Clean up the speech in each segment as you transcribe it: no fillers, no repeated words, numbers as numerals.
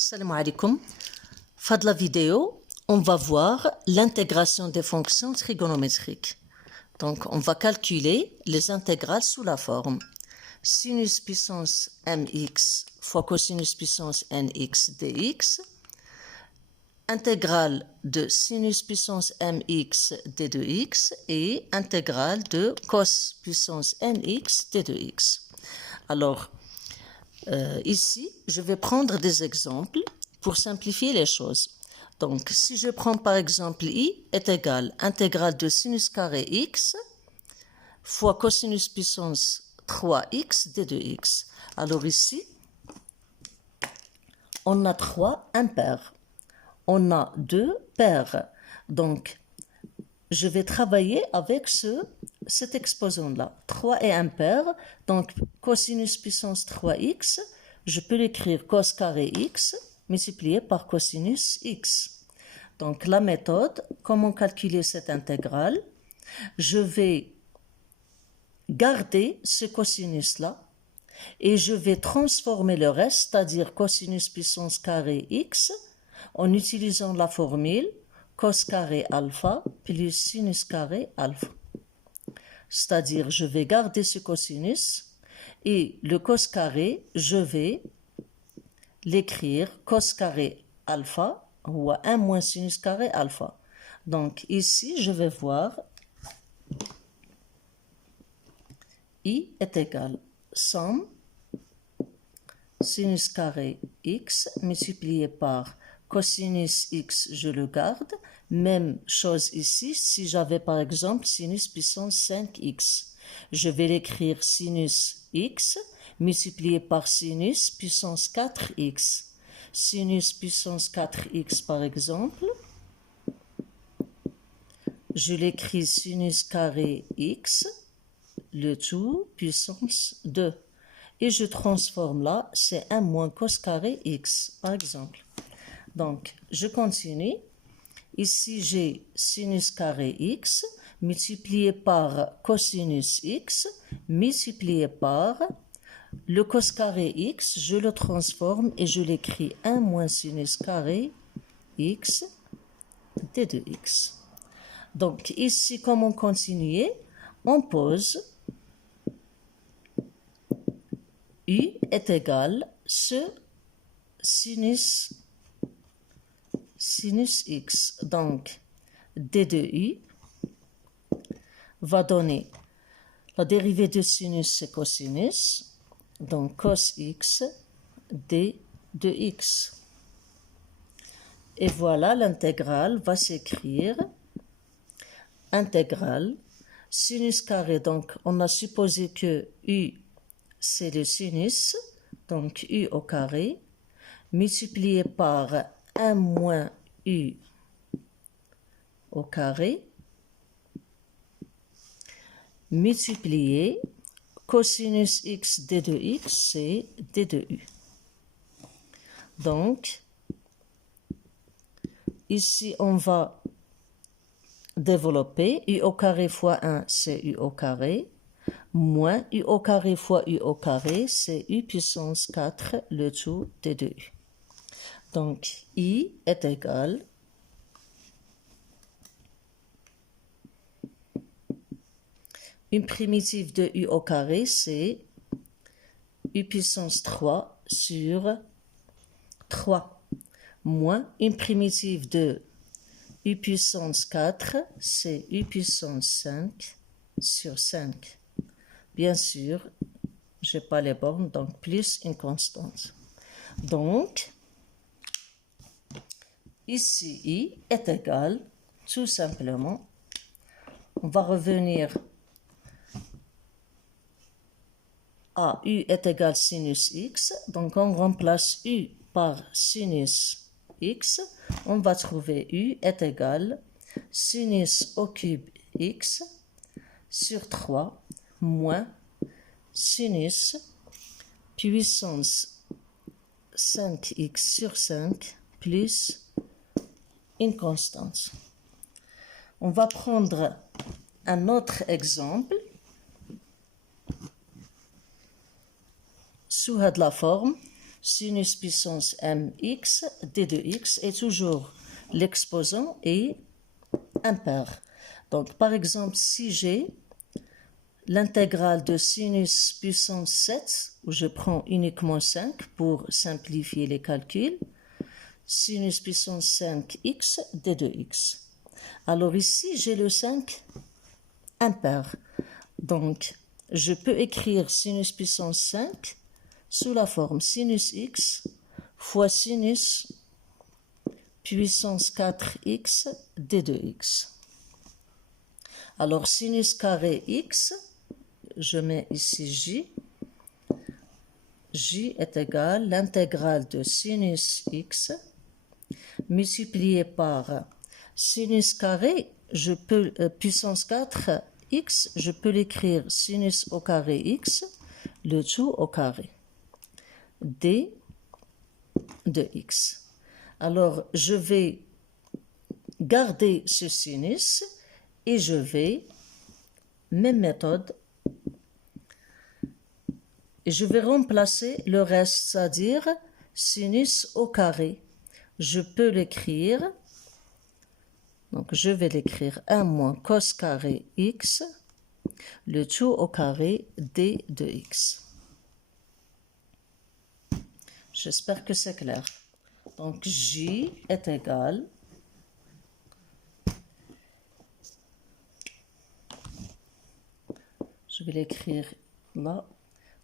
Salam alaikum. Fin de la vidéo, on va voir l'intégration des fonctions trigonométriques. Donc, on va calculer les intégrales sous la forme sinus puissance mx fois cosinus puissance nx dx, intégrale de sinus puissance mx d de x et intégrale de cos puissance nx d de x. Alors, ici, je vais prendre des exemples pour simplifier les choses. Donc, si je prends par exemple i est égal intégrale de sinus carré x fois cosinus puissance 3x d de x. Alors ici, on a 3 impairs. On a 2 paires. Donc, je vais travailler avec cet exposant-là. 3 est impair, donc cosinus puissance 3x, je peux l'écrire cos carré x multiplié par cosinus x. Donc la méthode, comment calculer cette intégrale? Je vais garder ce cosinus-là et je vais transformer le reste, c'est-à-dire cosinus puissance carré x, en utilisant la formule cos carré alpha plus sinus carré alpha. C'est-à-dire, je vais garder ce cosinus et le cos carré, je vais l'écrire cos carré alpha ou 1 moins sinus carré alpha. Donc ici, je vais voir I est égal somme sinus carré x multiplié par cosinus x, je le garde. Même chose ici, si j'avais par exemple sinus puissance 5x. Je vais l'écrire sinus x multiplié par sinus puissance 4x. Sinus puissance 4x par exemple, je l'écris sinus carré x, le tout puissance 2. Et je transforme là, c'est 1 moins cos carré x par exemple. Donc, je continue. Ici, j'ai sinus carré x multiplié par cosinus x multiplié par le cos carré x. Je le transforme et je l'écris 1 moins sinus carré x d de x. Donc, ici, comment continuer? On pose u est égal ce sinus x. Donc, d de u va donner la dérivée de sinus, c'est cosinus. Donc, cos x d de x. Et voilà, l'intégrale va s'écrire intégrale sinus carré. Donc, on a supposé que u, c'est le sinus. Donc, u au carré multiplié par 1 moins u au carré multiplié cosinus x d de x, c'est d de u. Donc, ici, on va développer u au carré fois 1, c'est u au carré, moins u au carré fois u au carré, c'est u puissance 4, le tout d de u. Donc, I est égal une primitive de u au carré, c'est u puissance 3 sur 3, moins une primitive de u puissance 4, c'est u puissance 5 sur 5. Bien sûr, je n'ai pas les bornes, donc plus une constante. Donc, ici, I est égal, tout simplement, on va revenir à u est égal sinus x, donc on remplace u par sinus x, on va trouver u est égal sinus au cube x sur 3 moins sinus puissance 5x sur 5 plus une constante. On va prendre un autre exemple sous la forme sinus puissance mx d de x est toujours l'exposant est impair. Donc, par exemple, si j'ai l'intégrale de sinus puissance 7, où je prends uniquement 5 pour simplifier les calculs, sinus puissance 5x d de x. Alors ici, j'ai le 5 impair. Donc, je peux écrire sinus puissance 5 sous la forme sinus x fois sinus puissance 4x d de x. Alors, sinus carré x, je mets ici j. J est égal l'intégrale de sinus x multiplié par sinus carré, je peux, puissance 4 x, je peux l'écrire sinus au carré x, le tout au carré, d de x. Alors, je vais garder ce sinus et je vais, même méthode, et je vais remplacer le reste, c'est-à-dire sinus au carré. Je peux l'écrire, donc je vais l'écrire 1 moins cos carré x, le tout au carré d de x. J'espère que c'est clair. Donc J est égal je vais l'écrire là.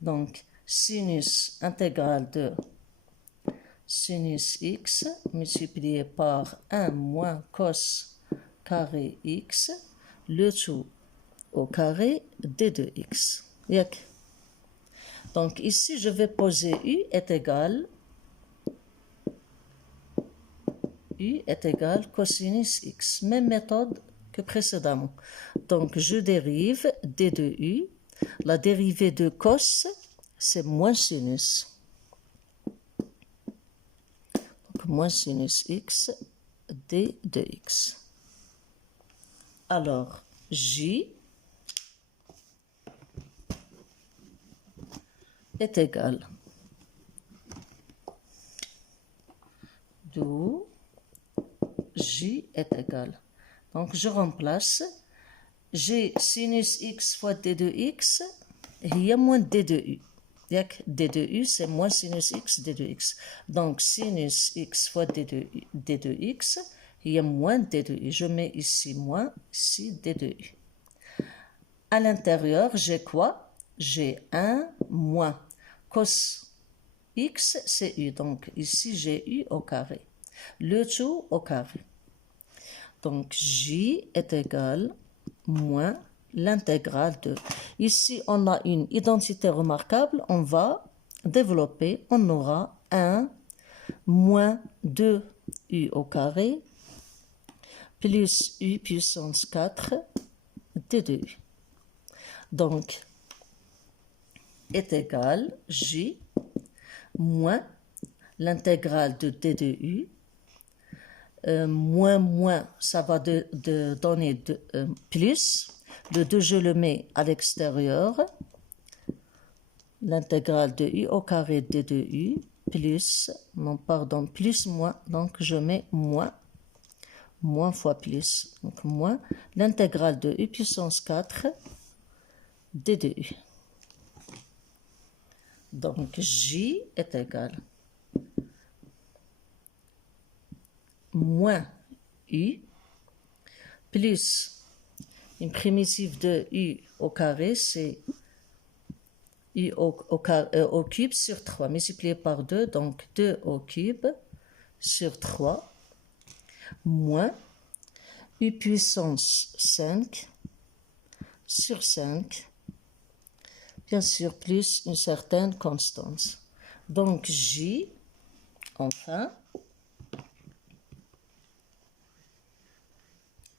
Donc, sinus intégrale de sinus x multiplié par 1 moins cos carré x, le tout au carré d de x. Donc, ici, je vais poser u est égal cosinus x. Même méthode que précédemment. Donc, je dérive d de u. La dérivée de cos, c'est moins sinus. Donc, moins sinus x d de x. Alors, j est égal. D'où j est égal. Donc, je remplace. J'ai sinus x fois d de x, et il y a moins d de u. D de u, c'est moins sinus x d de x. Donc, sinus x fois d de x, il y a moins d de u. Je mets ici moins, ici d de u. À l'intérieur, j'ai quoi? J'ai 1 moins cos x, c'est u. Donc, ici, j'ai u au carré. Le tout au carré. Donc, j est égal moins l'intégrale de. Ici, on a une identité remarquable. On va développer. On aura 1 moins 2u au carré plus u puissance 4 d de u. Donc, est égal j moins l'intégrale de d de u. Moins, ça va donner plus. Le 2, je le mets à l'extérieur. L'intégrale de u au carré d de u plus, plus moins. Donc, je mets moins fois plus. Donc, moins l'intégrale de u puissance 4 d de u. Donc, j est égal moins u plus une primitive de u au carré, c'est u au cube sur 3 multiplié par 2, donc 2 au cube sur 3 moins u puissance 5 sur 5, bien sûr plus une certaine constance. Donc j, enfin,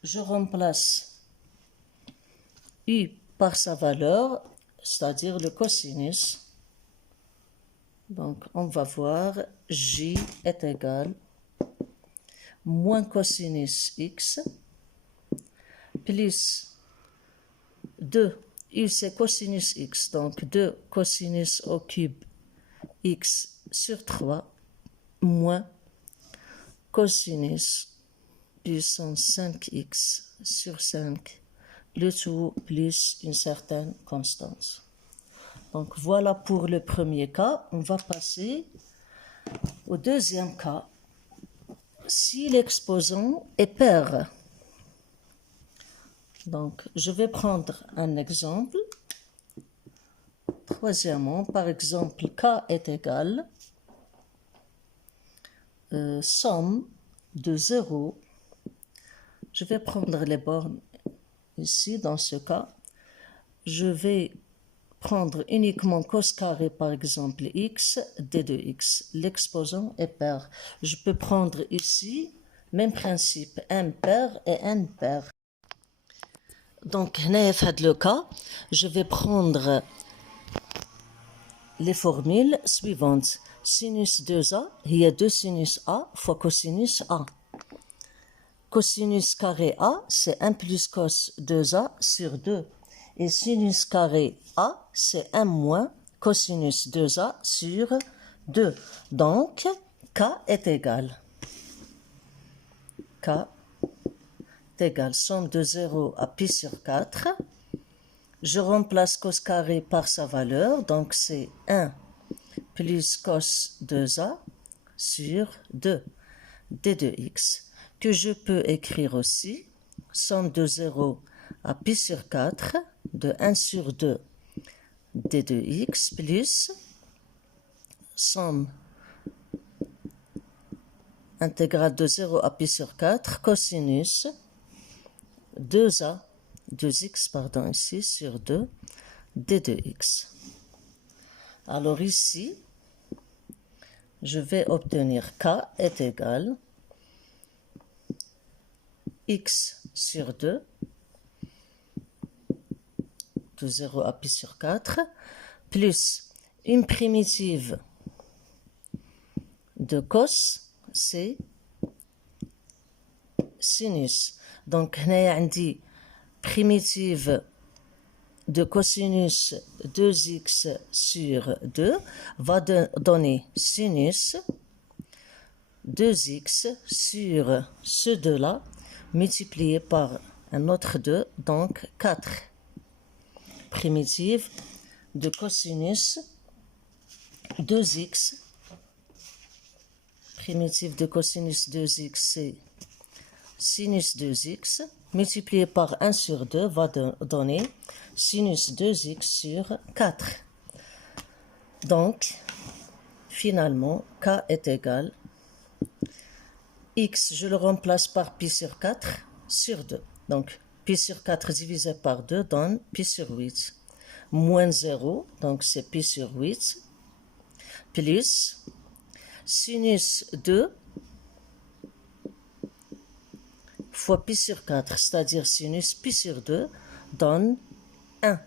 je remplace u par sa valeur, c'est-à-dire le cosinus. Donc, on va voir j est égal moins cosinus x plus 2, u c'est cosinus x, donc 2 cosinus au cube x sur 3 moins cosinus puissance 5x sur 5, le tout plus une certaine constante. Donc voilà pour le premier cas. On va passer au deuxième cas. Si l'exposant est pair. Donc je vais prendre un exemple. Troisièmement, par exemple, k est égal somme de 0. Je vais prendre les bornes ici, dans ce cas. Je vais prendre uniquement cos carré, par exemple, x, d de x. L'exposant est pair. Je peux prendre ici, même principe, m pair et n pair. Donc, dans le cas, je vais prendre les formules suivantes. Sinus 2a, il y a 2 sinus a fois cosinus a. Cosinus carré a, c'est 1 plus cos 2a sur 2. Et sinus carré a, c'est 1 moins cosinus 2a sur 2. Donc, k est égal. K est égal somme de 0 à pi sur 4. Je remplace cos carré par sa valeur, donc c'est 1 plus cos 2a sur 2 d de x, que je peux écrire aussi, somme de 0 à pi sur 4 de 1 sur 2 d de x plus somme intégrale de 0 à pi sur 4 cosinus 2x pardon, ici sur 2 d de x. Alors ici, je vais obtenir k est égal x sur 2 de 0 à pi sur 4 plus une primitive de cos, c'est sinus. Donc, on dit primitive de cosinus 2x sur 2 va donner sinus 2x sur ce 2-là multiplié par un autre 2, donc 4. Primitive de cosinus 2x. Primitive de cosinus 2x, c'est sinus 2x multiplié par 1 sur 2 va donner sinus 2x sur 4. Donc, finalement, k est égal x, je le remplace par pi sur 4 sur 2. Donc, pi sur 4 divisé par 2 donne pi sur 8. Moins 0, donc c'est pi sur 8, plus sinus 2 fois pi sur 4, c'est-à-dire sinus pi sur 2 donne 1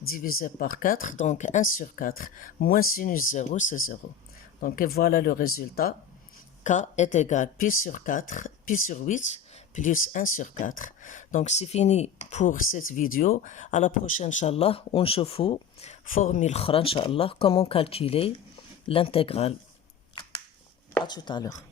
divisé par 4, donc 1 sur 4, moins sinus 0, c'est 0. Donc voilà le résultat. K est égal pi sur 4, pi sur 8, plus 1 sur 4. Donc c'est fini pour cette vidéo. À la prochaine, Inch'Allah, on chauffe formule khra, Inch'Allah, comment calculer l'intégrale. À tout à l'heure.